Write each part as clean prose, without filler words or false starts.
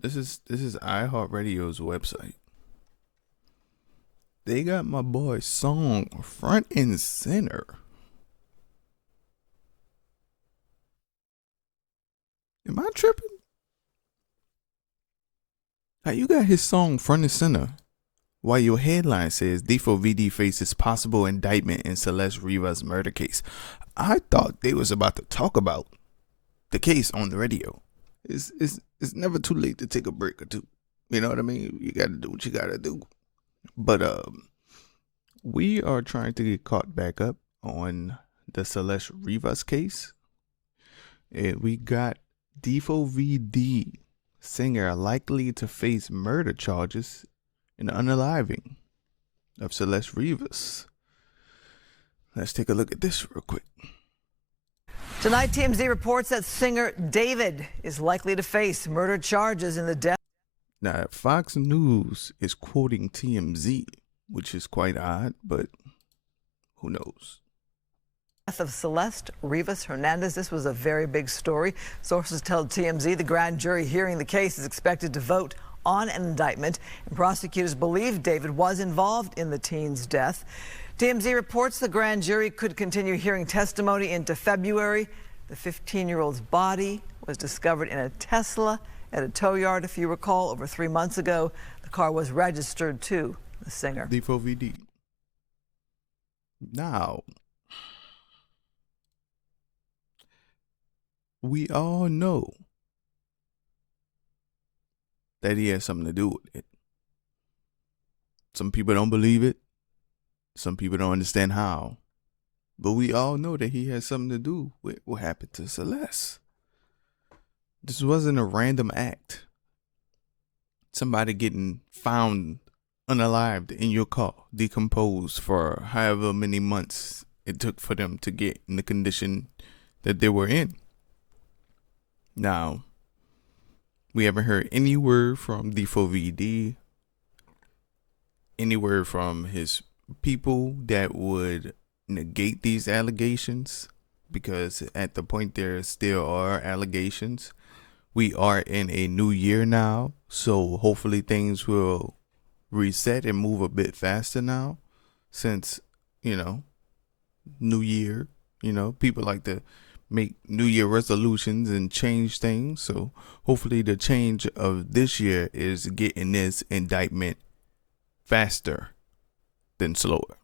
This is iHeartRadio's website. They got my boy's song front and center. Am I tripping? How you got his song front and center while your headline says D4VD faces possible indictment in Celeste Rivas murder case? I thought they was about to talk about the case on the radio. It's never too late to take a break or two. You know what I mean? You gotta do what you gotta do. But we are trying to get caught back up on the Celeste Rivas case. And we got D4VD singer likely to face murder charges in the unaliving of Celeste Rivas. Let's take a look at this real quick. Tonight, TMZ reports that singer David is likely to face murder charges in the death. Now, Fox News is quoting TMZ, which is quite odd, but who knows? Of Celeste Rivas Hernandez. This was a very big story. Sources tell TMZ the grand jury hearing the case is expected to vote on an indictment, and prosecutors believe David was involved in the teen's death. TMZ reports the grand jury could continue hearing testimony into February. The 15-year-old's body was discovered in a Tesla at a tow yard, if you recall, over 3 months ago. The car was registered to the singer. D4VD. Now, we all know that he has something to do with it. Some people don't believe it. Some people don't understand how. But we all know that he has something to do with what happened to Celeste. This wasn't a random act. Somebody getting found unalived in your car, decomposed for however many months it took for them to get in the condition that they were in. Now, we haven't heard any word from D4VD, any word from his people that would negate these allegations, because at the point there still are allegations. We are in a new year now, so hopefully things will reset and move a bit faster now, since, new year, people like to make new year resolutions and change things. So hopefully the change of this year is getting this indictment faster than slower.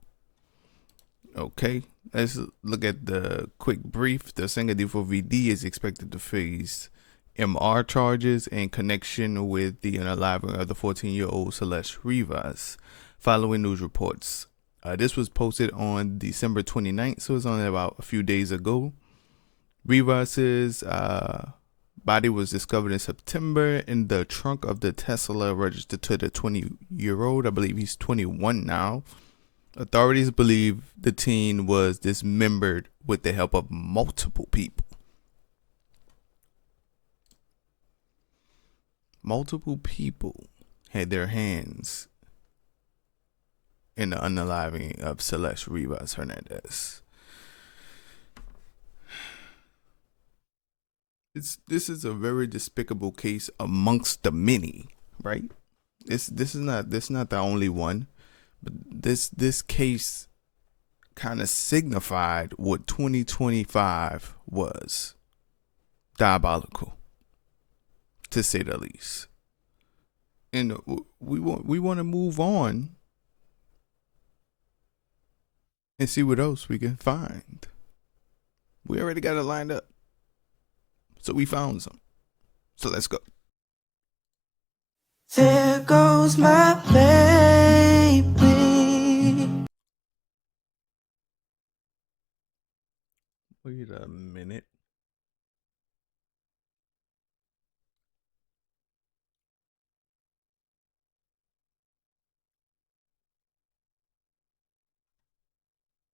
Okay, let's look at the quick brief. The singer D4VD is expected to face MR charges in connection with the unaliving of the 14-year-old Celeste Rivas, following news reports. This was posted on December 29th, so it's only about a few days ago. Rivas's body was discovered in September in the trunk of the Tesla registered to the 20-year-old. I believe he's 21 now. Authorities believe the teen was dismembered with the help of multiple people. Multiple people had their hands in the unaliving of Celeste Rivas Hernandez. This is a very despicable case amongst the many, right? This is not the only one, but this case kind of signified what 2025 was. Diabolical, to say the least. And we want to move on and see what else we can find. We already got it lined up. So we found some. So let's go. There goes my baby. Wait a minute.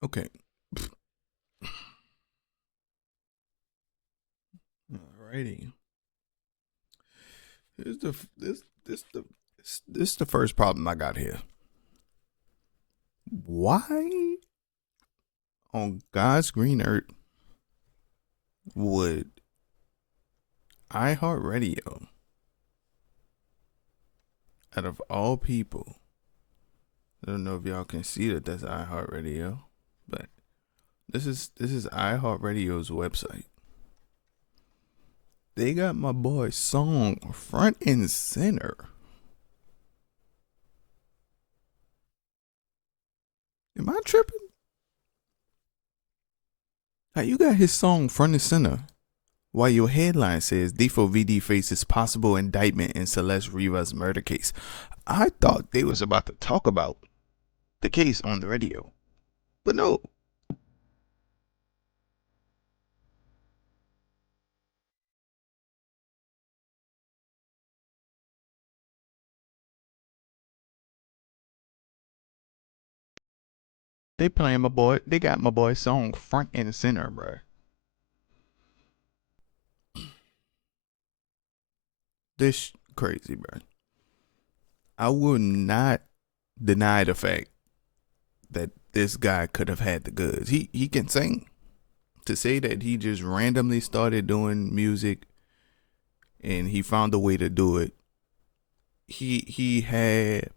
Okay. Alrighty. Here's this the first problem I got here. Why on God's green earth would iHeartRadio out of all people, I don't know if y'all can see that that's iHeartRadio, but this is iHeartRadio's website. They got my boy's song front and center. Am I tripping? How you got his song front and center while your headline says D4VD faces possible indictment in Celeste Rivas murder case? I thought they was about to talk about the case on the radio, but no. They playing my boy. They got my boy's song front and center, bro. This crazy, bro. I will not deny the fact that this guy could have had the goods. He can sing. To say that he just randomly started doing music and he found a way to do it. He had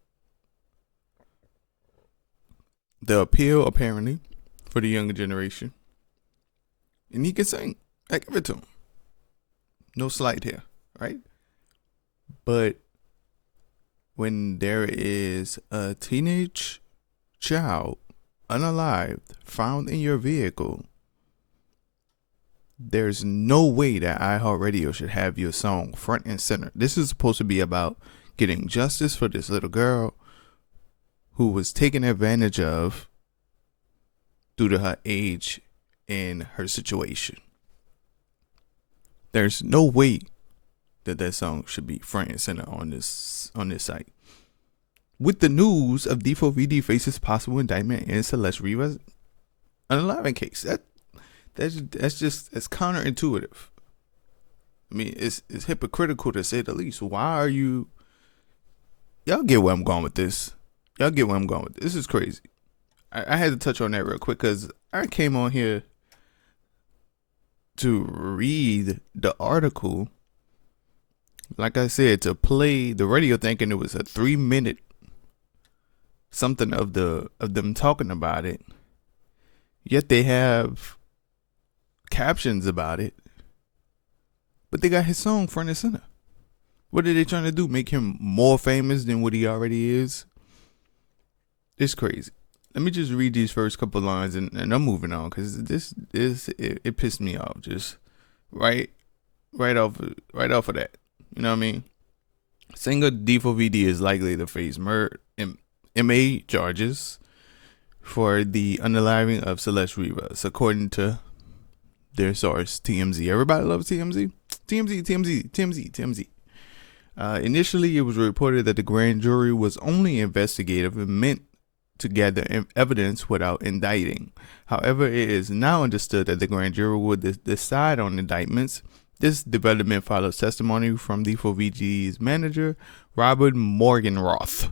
the appeal, apparently, for the younger generation. And he can sing. I give it to him. No slight here, right? But when there is a teenage child, unalived, found in your vehicle, there's no way that iHeartRadio should have your song front and center. This is supposed to be about getting justice for this little girl who was taken advantage of due to her age and her situation. There's no way that song should be front and center on this site. With the news of D4VD faces possible indictment in Celeste Rivas unaliving case, that's counterintuitive. I mean, it's hypocritical to say the least. Why are you? Y'all get where I'm going with this. This is crazy. I had to touch on that real quick because I came on here to read the article. Like I said, to play the radio, thinking it was a 3-minute something of them talking about it. Yet they have captions about it, but they got his song front and center. What are they trying to do? Make him more famous than what he already is? It's crazy. Let me just read these first couple lines and I'm moving on because it pissed me off just right off of that. You know what I mean? Singer D4VD is likely to face MA charges for the unaliving of Celeste Rivas, according to their source, TMZ. Everybody loves TMZ? TMZ. Initially, it was reported that the grand jury was only investigative and meant to gather evidence without indicting. However, it is now understood that the grand jury would decide on indictments. This development follows testimony from D4VD's manager, Robert Morgenroth,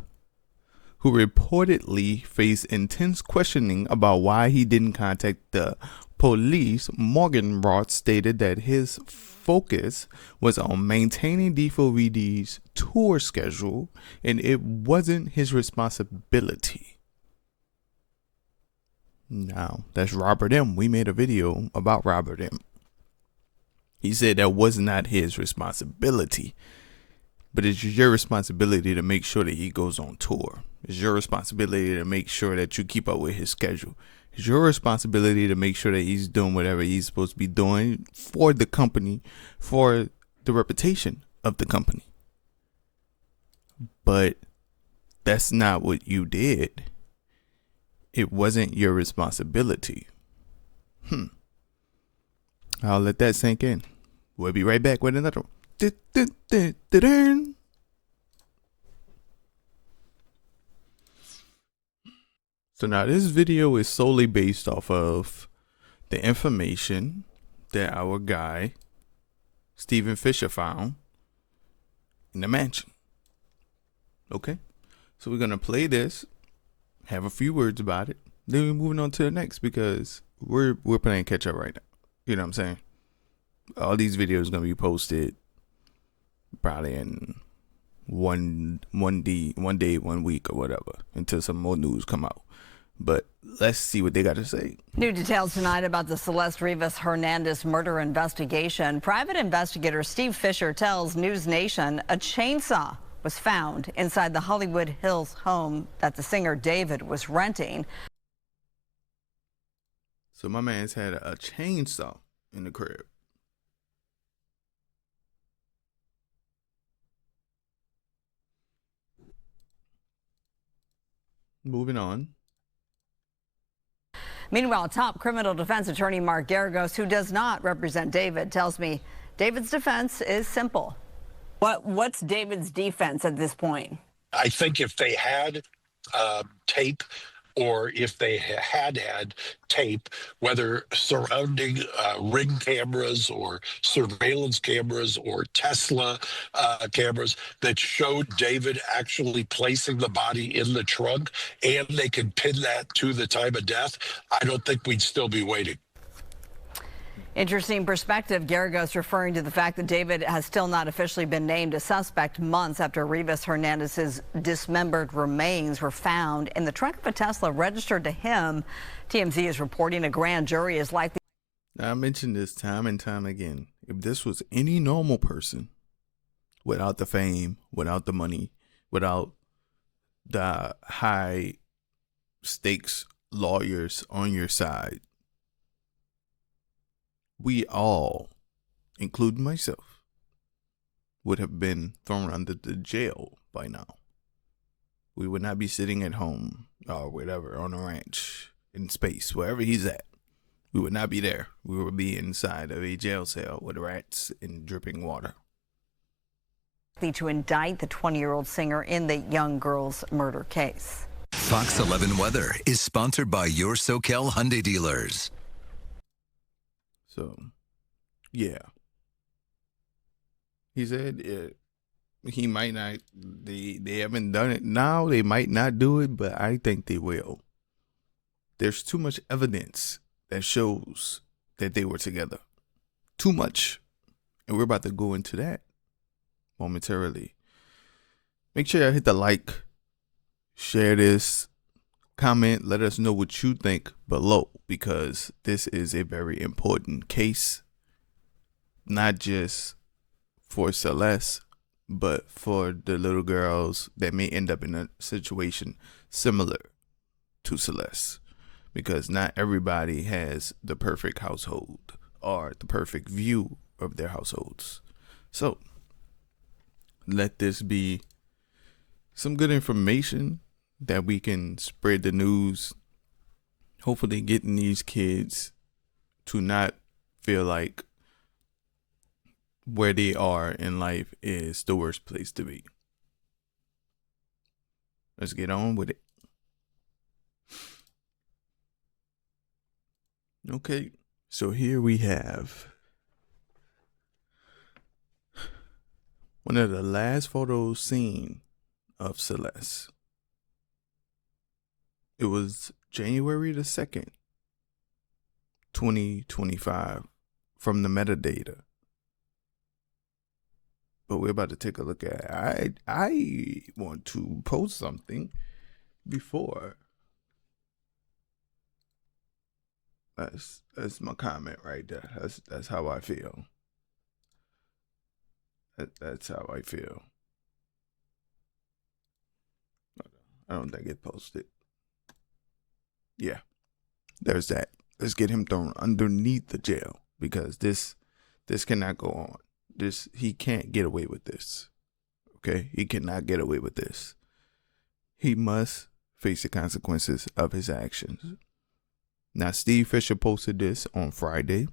who reportedly faced intense questioning about why he didn't contact the police. Morgenroth stated that his focus was on maintaining D4VD's tour schedule and it wasn't his responsibility. Now, that's Robert M. We made a video about Robert M. He said that was not his responsibility, but it's your responsibility to make sure that he goes on tour. It's your responsibility to make sure that you keep up with his schedule. It's your responsibility to make sure that he's doing whatever he's supposed to be doing for the company, for the reputation of the company. But that's not what you did. It wasn't your responsibility. I'll let that sink in. We'll be right back with another one. So now this video is solely based off of the information that our guy, Stephen Fisher, found in the mansion. Okay? So we're going to play this, have a few words about it, then we're moving on to the next because we're playing catch up right now. You know what I'm saying? All these videos going to be posted probably in one day, 1 week, or whatever, until some more news come out. But let's see what they got to say. New details tonight about the Celeste Rivas Hernandez murder investigation. Private investigator Steve Fisher tells News Nation a chainsaw was found inside the Hollywood Hills home that the singer David was renting. So my man's had a chainsaw in the crib. Moving on. Meanwhile, top criminal defense attorney Mark Garagos, who does not represent David, tells me David's defense is simple. What's David's defense at this point? I think if they had tape, or if they had tape, whether surrounding ring cameras or surveillance cameras or Tesla cameras that showed David actually placing the body in the trunk, and they could pin that to the time of death, I don't think we'd still be waiting. Interesting perspective. Garagos referring to the fact that David has still not officially been named a suspect months after Rivas Hernandez's dismembered remains were found in the trunk of a Tesla registered to him. TMZ is reporting a grand jury is likely. Now, I mentioned this time and time again. If this was any normal person, without the fame, without the money, without the high stakes lawyers on your side, we all, including myself, would have been thrown under the jail by now. We would not be sitting at home or whatever on a ranch in space, wherever he's at. We would not be there. We would be inside of a jail cell with rats and dripping water. To indict the 20-year-old singer in the young girl's murder case. Fox 11 Weather is sponsored by your SoCal Hyundai dealers. So, yeah. He said he might not, they haven't done it now. They might not do it, but I think they will. There's too much evidence that shows that they were together. Too much. And we're about to go into that momentarily. Make sure you hit the like, share this, comment, let us know what you think below, because this is a very important case, not just for Celeste, but for the little girls that may end up in a situation similar to Celeste, because not everybody has the perfect household or the perfect view of their households. So let this be some good information that we can spread the news, hopefully getting these kids to not feel like where they are in life is the worst place to be. Let's get on with it. Okay, so here we have one of the last photos seen of Celeste. It was January the 2nd, 2025, from the metadata. But we're about to take a look at it. I want to post something before. That's my comment right there. That's how I feel. That's how I feel. I don't think it posted. Yeah, there's that. Let's get him thrown underneath the jail, because this cannot go on. He can't get away with this. Okay, he cannot get away with this. He must face the consequences of his actions. Now, Steve Fisher posted this on Friday.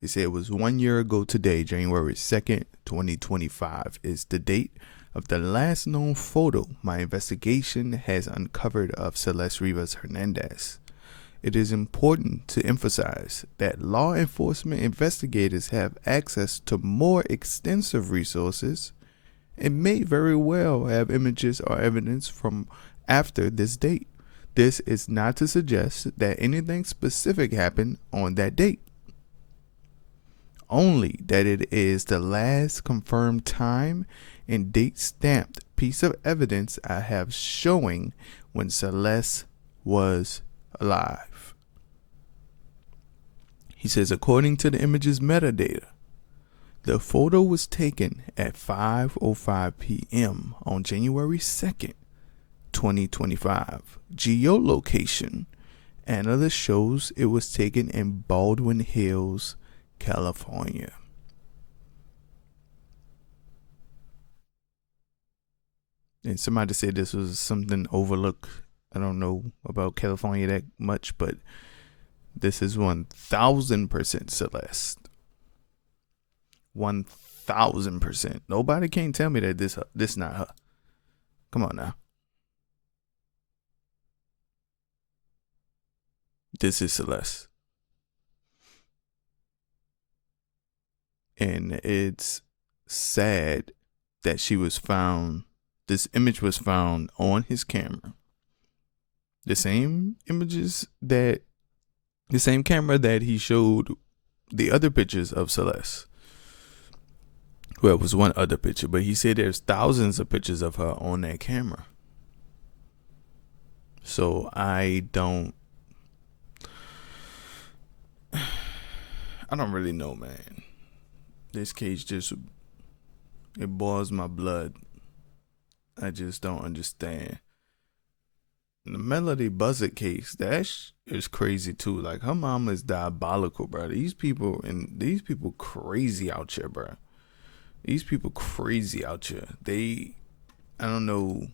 He said it was 1 year ago today, January 2nd, 2025 is the date of the last known photo my investigation has uncovered of Celeste Rivas Hernandez. It is important to emphasize that law enforcement investigators have access to more extensive resources and may very well have images or evidence from after this date. This is not to suggest that anything specific happened on that date, only that it is the last confirmed time and date stamped piece of evidence I have showing when Celeste was alive. He says, according to the image's metadata, the photo was taken at 5:05 p.m. on January 2nd, 2025. Geolocation analyst shows it was taken in Baldwin Hills, California. And somebody said this was something overlooked. I don't know about California that much, but this is 1,000% Celeste. 1,000%. Nobody can tell me that this not her. Come on now. This is Celeste. And it's sad that she was found. This image was found on his camera. The same camera that he showed the other pictures of Celeste. Well, it was one other picture, but he said there's thousands of pictures of her on that camera. So I don't really know, man. This case it boils my blood. I just don't understand. The Melody Buzzard case, that is crazy too. Like, her mama is diabolical, bro. These people crazy out here, bro. These people crazy out here. I don't know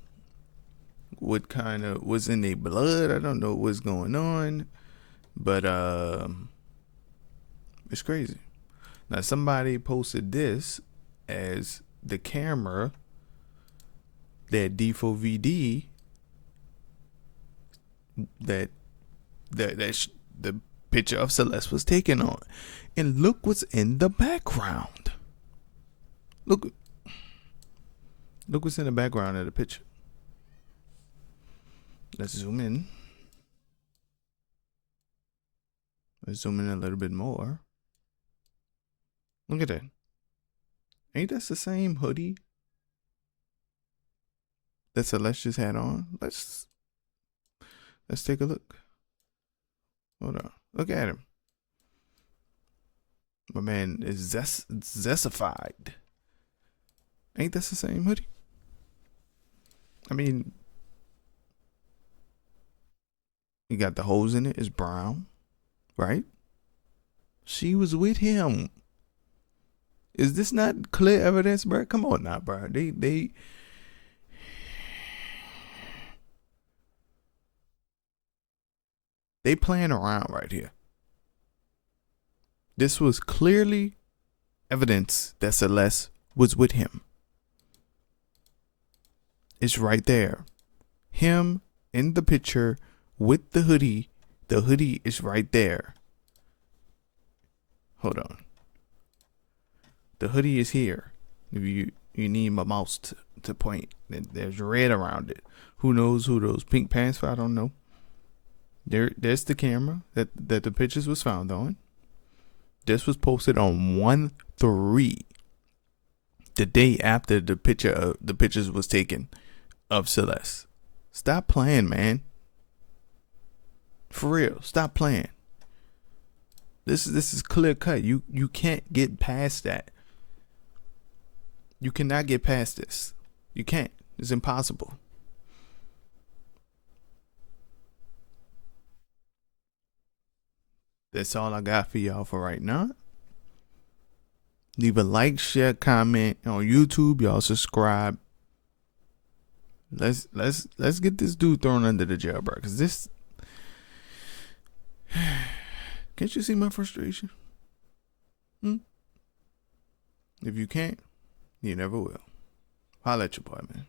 what's in their blood. I don't know what's going on, but it's crazy. Now, somebody posted this as the camera that D4VD that the picture of Celeste was taken on. And look what's in the background. Look what's in the background of the picture. Let's zoom in. Let's zoom in a little bit more. Look at that. Ain't that the same hoodie that Celeste just had on? Let's take a look. Hold on. Look at him. My man is zestified. Ain't that the same hoodie? I mean, you got the holes in it. It's brown, right? She was with him. Is this not clear evidence, bro? Come on now, bro. They playing around right here. This was clearly evidence that Celeste was with him. It's right there. Him in the picture with the hoodie. The hoodie is right there. Hold on. The hoodie is here. If you need my mouse to point. There's red around it. Who knows who those pink pants for? I don't know. There's the camera that the pictures was found on. This was posted on 1/3, the day after the pictures was taken of Celeste. Stop playing, man. For real, stop playing. This is clear cut. You can't get past that. You cannot get past this. You can't. It's impossible. That's all I got for y'all for right now. Leave a like, share, comment on YouTube. Y'all subscribe. Let's get this dude thrown under the jail, bro. Cause this, can't you see my frustration? If you can't, you never will. Holla at your boy, man.